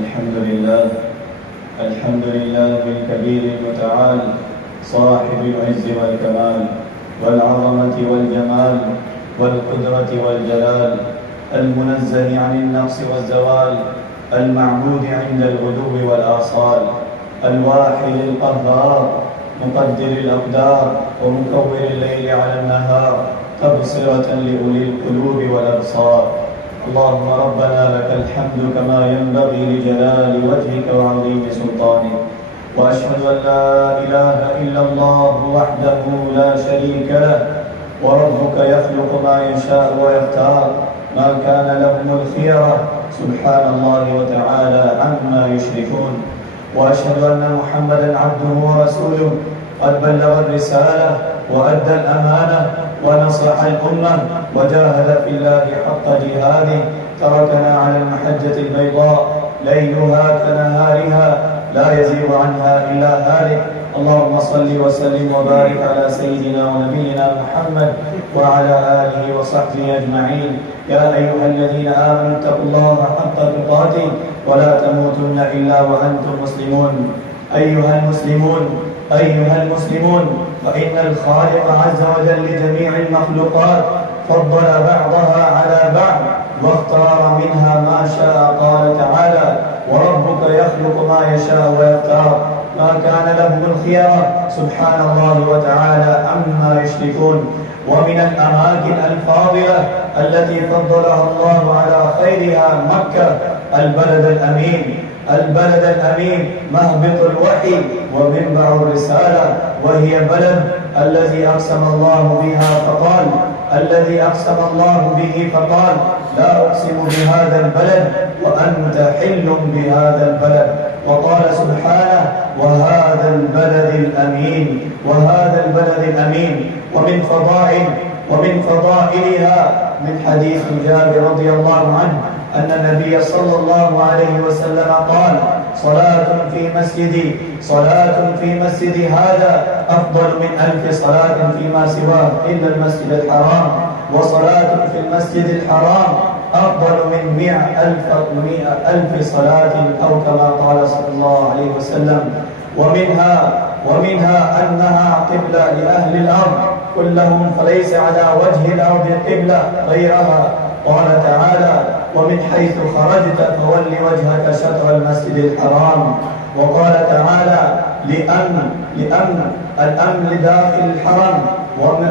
الحمد لله الحمد لله الكبير المتعال صاحب العز والكمال والعظمة والجمال والقدرة والجلال المنزه عن النقص والزوال المعبود عند الغدو والآصال الواحد القهار مقدر الأقدار ومكور الليل على النهار تبصرة لأولي القلوب والأبصار. اللهم ربنا لك الحمد كما ينبغي لجلال وجهك وعظيم سلطانك، وأشهد أن لا إله إلا الله وحده لا شريك له، وربك يخلق ما يشاء ويختار، ما كان لهم الخيرة سبحان الله وتعالى عما يشركون. وأشهد أن محمدا عبده ورسوله قد بلغ الرسالة وأدى الأمانة ونصح الأمة وجاهد في الله حق جهاده، تركنا على المحجة البيضاء ليلها كنهارها لا يزيغ عنها إلا هالك. اللهم صل وسلم وبارك على سيدنا ونبينا محمد وعلى آله وصحبه أجمعين. يا أيها الذين آمنوا اتقوا الله حق تقاته ولا تموتن إلا وأنتم مسلمون. أيها المسلمون فإن الخالق عز وجل لجميع المخلوقات فضل بعضها على بعض واختار منها ما شاء. قال تعالى: وربك يخلق ما يشاء ويختار، ما كان لهم الخيرة سبحان الله وتعالى عما يشركون. ومن الأماكن الفاضلة التي فضلها الله على خيرها مكة، البلد الأمين مهبط الوحي ومنبع الرسالة، وهي بلد الذي أقسم الله به فقال: لا أقسم بهذا البلد وأنت حل بهذا البلد. وقال سبحانه: وهذا البلد الأمين. ومن فضائلها من حديث جابر رضي الله عنه أن النبي صلى الله عليه وسلم قال: صلاة في مسجدي هذا أفضل من 1000 صلاة فيما سواه إلا المسجد الحرام، وصلاة في المسجد الحرام أفضل من 100,000 صلاة أو كما قال صلى الله عليه وسلم. ومنها أنها قبلة لأهل الأرض كلهم، فليس على وجه الأرض قبلة غيرها. قال تعالى: ومن حيث خرجت فول وجهك شطر المسجد الحرام. وقال تعالى: الأمن لداخل الحرم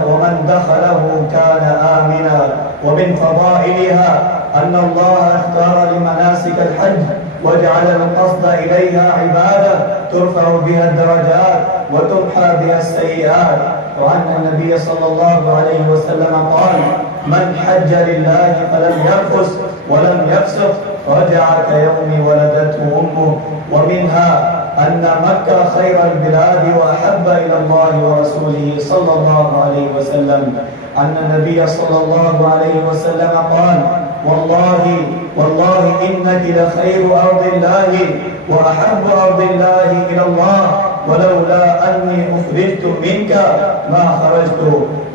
ومن دخله كان آمنا. ومن فضائلها أن الله اختار لمناسك الحج وجعل القصد إليها عبادة ترفع بها الدرجات وتمحى بها السيئات. وأن النبي صلى الله عليه وسلم قال: من حج لله فلم يرفث ولم يفسق رجع كيوم ولدته أمه. ومنها أن مكة خير البلاد وأحب إلى الله ورسوله صلى الله عليه وسلم. أن النبي صلى الله عليه وسلم قال: والله إنك لخير أرض الله وأحب أرض الله إلى الله، ولولا أني أخرجت منك ما خرجت.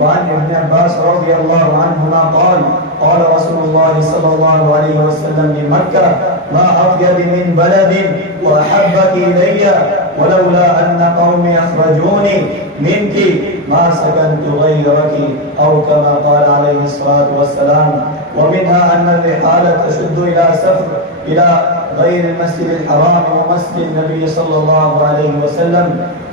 وعن ابن عباس رضي الله عنهما قال رسول الله صلى الله عليه وسلم لمكة: ما أطيب من بلد وأحبك إلي، ولولا أن قومي أخرجوني منك ما سكنت غيرك، أو كما قال عليه الصلاة والسلام. ومنها أن الرحال تشد إلى غير المسجد الحرام ومسجد النبي صلى الله عليه وسلم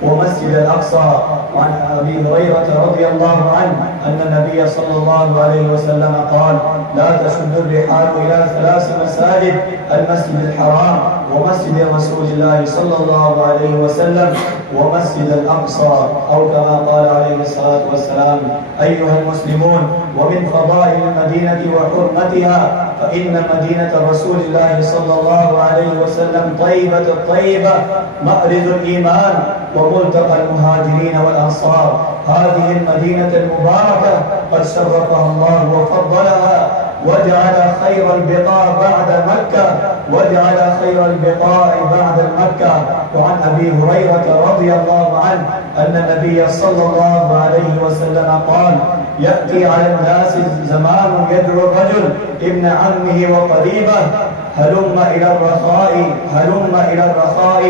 ومسجد الأقصى. وعن أبي هريرة رضي الله عنه أن النبي صلى الله عليه وسلم قال: لا تشد الرحال إلى 3 مساجد: المسجد الحرام ومسجد رسول الله صلى الله عليه وسلم ومسجد الأقصى، أو كما قال عليه الصلاة والسلام. أيها المسلمون، ومن فضائل المدينة وحرمتها فإن مدينة رسول الله صلى الله عليه وسلم طيبة الطيبة مأرز الإيمان وملتقى المهاجرين والأنصار. هذه المدينة المباركة قد شرفها الله وفضلها وجعل خير البقاع بعد مكة. وعن أبي هريرة رضي الله عنه أن النبي صلى الله عليه وسلم قال: يأتي على الناس زمان يدعو الرجل ابن عمه وقريبه هلم إلى الرخاء، هلم إلى الرخاء،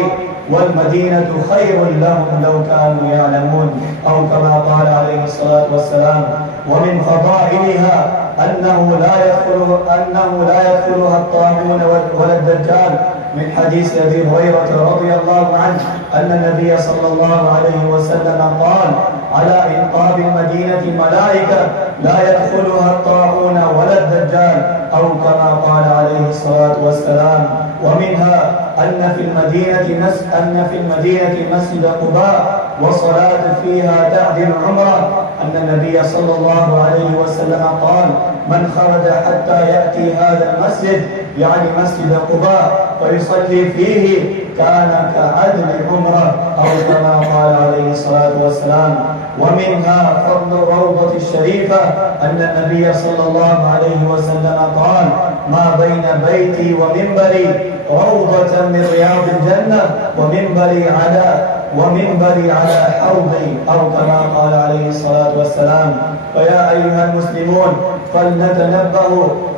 والمدينة خير لهم لو كانوا يعلمون، أو كما قال عليه الصلاة والسلام. ومن فضائلها أنه لا يدخلها الطاعون ولا الدجال، من حديث أبي هريرة رضي الله عنه أن النبي صلى الله عليه وسلم قال: على إنقاض المدينة ملائكة لا يدخلها الطاعون ولا الدجال، أو كما قال عليه الصلاة والسلام. ومنها أن في المدينة مسجد قباء، وصلاة فيها تعدل عمرة، أن النبي صلى الله عليه وسلم قال: من خرج حتى يأتي هذا المسجد، يعني مسجد قباء، فيصلي فيه كان كعدل عمرة، أو كما قال عليه الصلاة والسلام. ومنها فضل الروضة الشريفة، أن النبي صلى الله عليه وسلم قال: ما بين بيتي ومنبري روضة من رياض الجنة، ومنبري على حوضي، أو كما قال عليه الصلاة والسلام. فيا أيها المسلمون،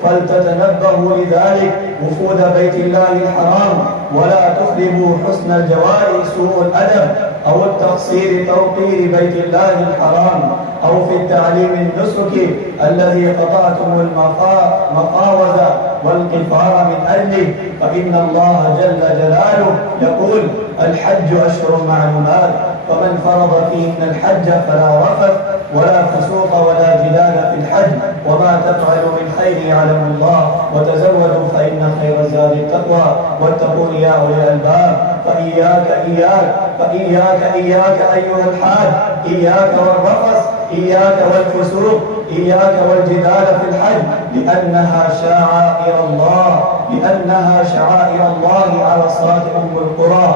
فلتتنبهوا لذلك وفود بيت الله الحرام، ولا تخربوا حسن الجوارح سوء الأدب أو التقصير توقير بيت الله الحرام، أو في التعليم النسك الذي قطعتم المقاوذ والقفار من أجله، فإن الله جل جلاله يقول: الحج أشهر معلومات، فمن فرض فيهن الحج فلا رفث ولا فسوق ولا جدال في الحج، وما تفعلوا من خير يعلم الله، وتزودوا فإن خير الزاد التقوى، واتقون يا أولي الألباب. فإياك أيها الحاج، إياك والرفث، إياك والفسوق، إياك والجدال في الحج، لأنها شعائر الله على صلاة أم القرى.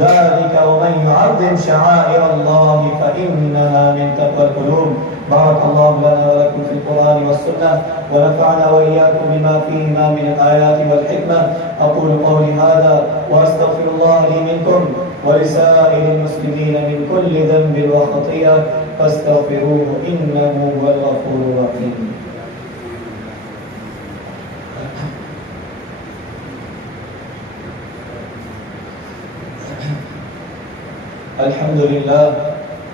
ذلك ومن يعظم شعائر الله فإنها من تقوى القلوب. بارك الله لنا ولكم في القرآن والسنة، ونفعنا وإياكم بما فيهما من الآيات والحكمة. أقول قولي هذا وأستغفر الله لي منكم ولسائر المسلمين من كل ذنب وخطيئة، فاستغفروه إنه هو الغفور الرحيم.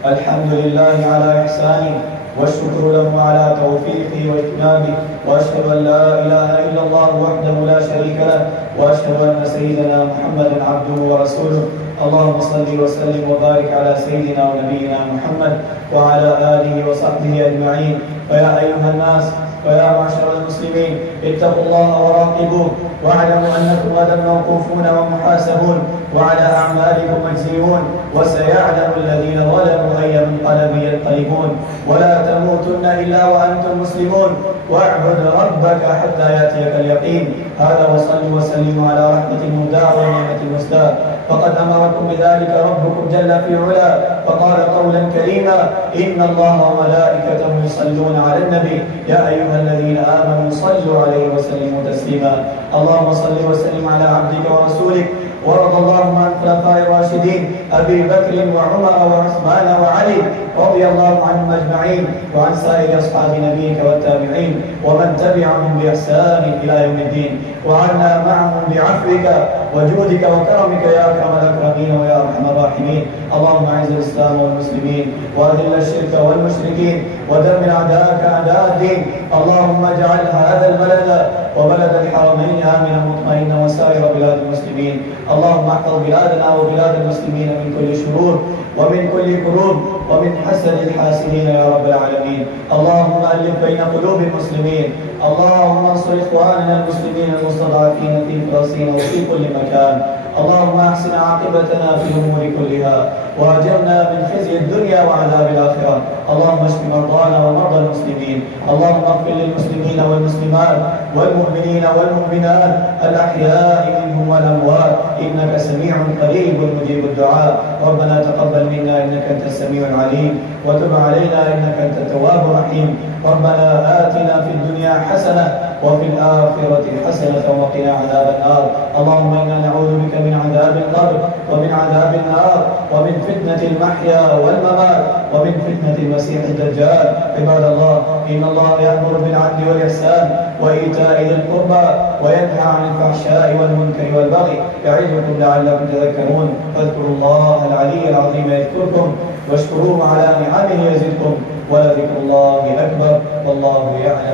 الحمد لله على إحسانه، والشكر له على توفيقه وإتمامه، وأشهد أن لا إله إلا الله وحده لا شريك له، وأشهد أن سيدنا محمدا عبده ورسوله. اللهم صل وسلم وبارك على سيدنا ونبينا محمد وعلى آله وصحبه أجمعين. فيا أيها الناس ويا معشر المسلمين، اتقوا الله وراقبوه، واعلموا أنكم غدا موقوفون ومحاسبون، وعلى أعمالكم مجزيون، وسيعلم الذين ظلموا أي منقلب ينقلبون. ولا تموتن إلا وأنتم مسلمون، واعبد ربك حتى يأتيك اليقين. هذا وصلوا وسلموا على رحمة المهداة ونعمة المسداة، فقد أمركم بذلك ربكم جل في علا، فقال قولا كريما: إن الله وملائكته يصلون على النبي يا أيها الذين آمنوا صلوا عليه وسلموا تسليما. اللهم صل وسلم على عبدك ورسولك، ورضى اللهم عن الخلفاء الراشدين أبي بكر وعمر وعثمان وعلي رضي الله عنهم أجمعين، وعن سائر أصحاب نبيك والتابعين ومن تبعهم بإحسان إلى يوم الدين، وعنا معهم بعفوك وجودك وكرمك يا أكرم الأكرمين ويا أرحم الراحمين. اللهم أعز الإسلام والمسلمين، وأذل الشرك والمشركين، ودمر أعداءك أعداء الدين. اللهم اجعل هذا البلد وبلد الحرمين آمنا مطمئنا وسائر بلاد المسلمين. اللهم احفظ بلادنا وبلاد المسلمين من كل شرور ومن كل كروب ومن حسد الحاسدين يا رب العالمين. اللهم ألف بين قلوب المسلمين. اللهم انصر إخواننا المسلمين المستضعفين في فلسطين وفي كل مكان. اللهم احسن عاقبتنا في الأمور كلها، واجرنا من خزي الدنيا وعذاب الآخرة. اللهم اشف مرضانا ومرضى المسلمين. اللهم اغفر للمسلمين والمسلمات والمؤمنين والمؤمنات الأحياء منهم والأموات، إنك سميع قريب مجيب الدعاء. ربنا تقبل منا إنك أنت السميع العليم، وتب علينا إنك أنت التواب الرحيم. ربنا آتنا في الدنيا حسنة وفي الآخرة حسنة وقنا عذاب النار. اللهم إنا نعوذ بك من عذاب القبر ومن عذاب النار ومن فتنة المحيا والممات ومن فتنة المسيح الدجال. عباد الله، إن الله يأمر بالعدل والإحسان وإيتاء ذي القربى وينهى عن الفحشاء والمنكر والبغي يعظكم لعلكم تذكرون. فاذكروا الله العلي العظيم يذكركم واشكروه على نعمه يزدكم ولذكر الله أكبر والله يعلم